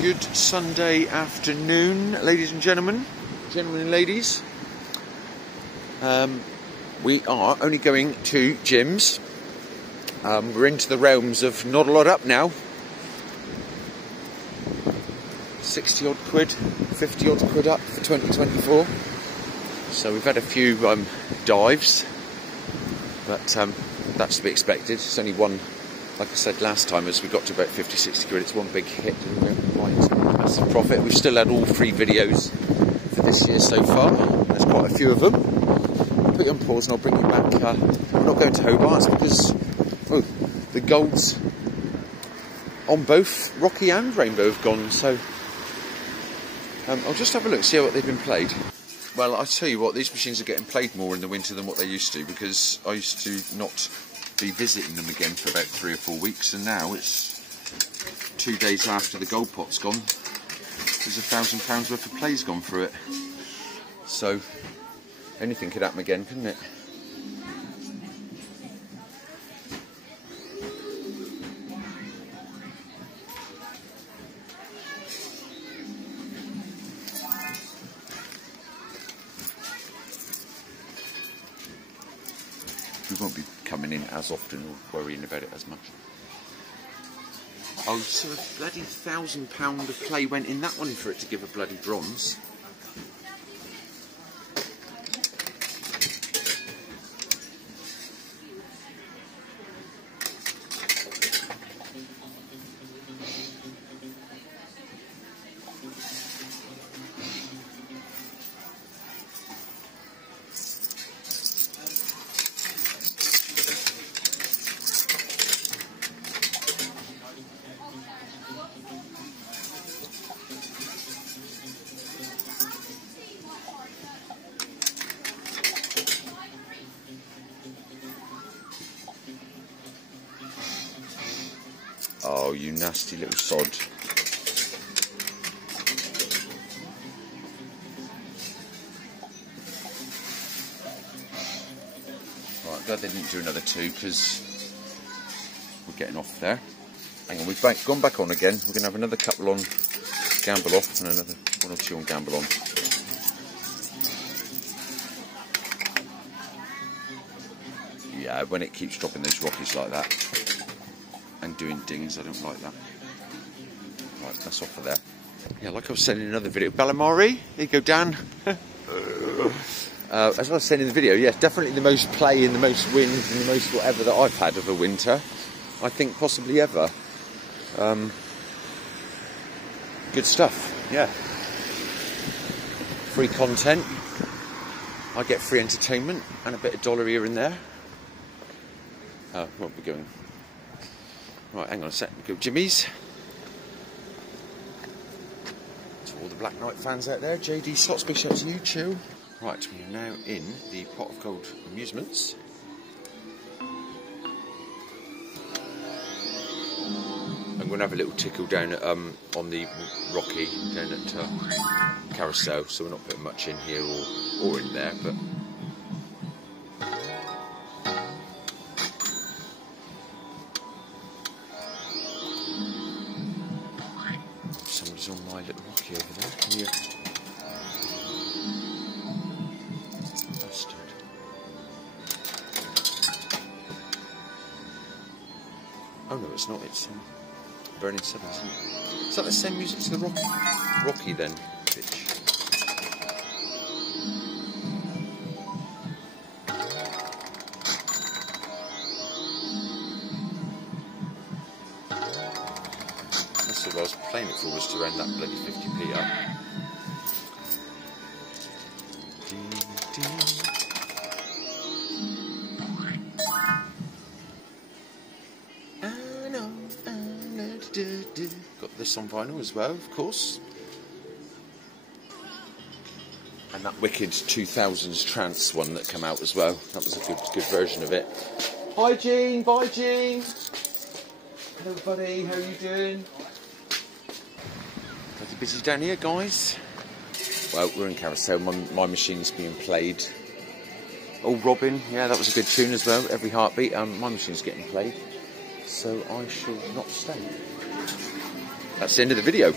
Good Sunday afternoon, ladies and gentlemen and ladies. We are only going to gyms. We're into the realms of not a lot up now. 60 odd quid, 50 odd quid up for 2024. So we've had a few dives, but that's to be expected. It's only one, like I said last time, as we got to about 50, 60 quid, it's one big hit and we're right into a massive profit. We've still had all 3 videos for this year so far. There's quite a few of them. I'll put you on pause and I'll bring you back. We're not going to Hobart because the golds on both Rocky and Rainbow have gone, so I'll just have a look, see what they've been played. Well, I tell you what, these machines are getting played more in the winter than what they used to, because I used to not be visiting them again for about 3 or 4 weeks, and now it's 2 days after the gold pot's gone, there's £1,000 worth of plays gone through it. So anything could happen again, couldn't it? We won't be coming in as often or worrying about it as much. Oh, so a bloody £1,000 of play went in that one for it to give a bloody bronze. Oh, you nasty little sod. Right, glad they didn't do another 2, because we're getting off there. Hang on, we've gone back on again. We're going to have another couple on gamble off and another 1 or 2 on gamble on. Yeah, when it keeps dropping those rockies like that and doing dings, I don't like that. Right, that's off of there. Yeah, like I was saying in another video, Balamari, here you go, Dan. As I was saying in the video, yeah, definitely the most play and the most wins and the most whatever that I've had of a winter, I think possibly ever. Good stuff, yeah. Free content, I get free entertainment and a bit of dollar here and there. Won't be going. Right, hang on a sec, we'll go Jimmy's. To all the Black Knight fans out there, JD Slots, big shout out to you, chill. Right, we are now in the Pot of Gold Amusements. I'm going to have a little tickle down at, on the Rocky, down at Carousel, so we're not putting much in here or in there, but somebody's on my little Rocky over there. Can you? Bastard. Oh no, it's not. It's Burning 7, isn't it? Is that the same music to the Rocky then, bitch? That's what I was playing it for, was to round that bloody 50p up. Got this on vinyl as well, of course. And that wicked 2000s trance one that came out as well. That was a good version of it. Hi Jean, bye Jean. Hello buddy, how are you doing? Bloody busy down here, guys. Well, we're in Carousel. My machine's being played. Oh, Robin, yeah, that was a good tune as well. Every heartbeat. My machine's getting played, so I shall not stay. That's the end of the video.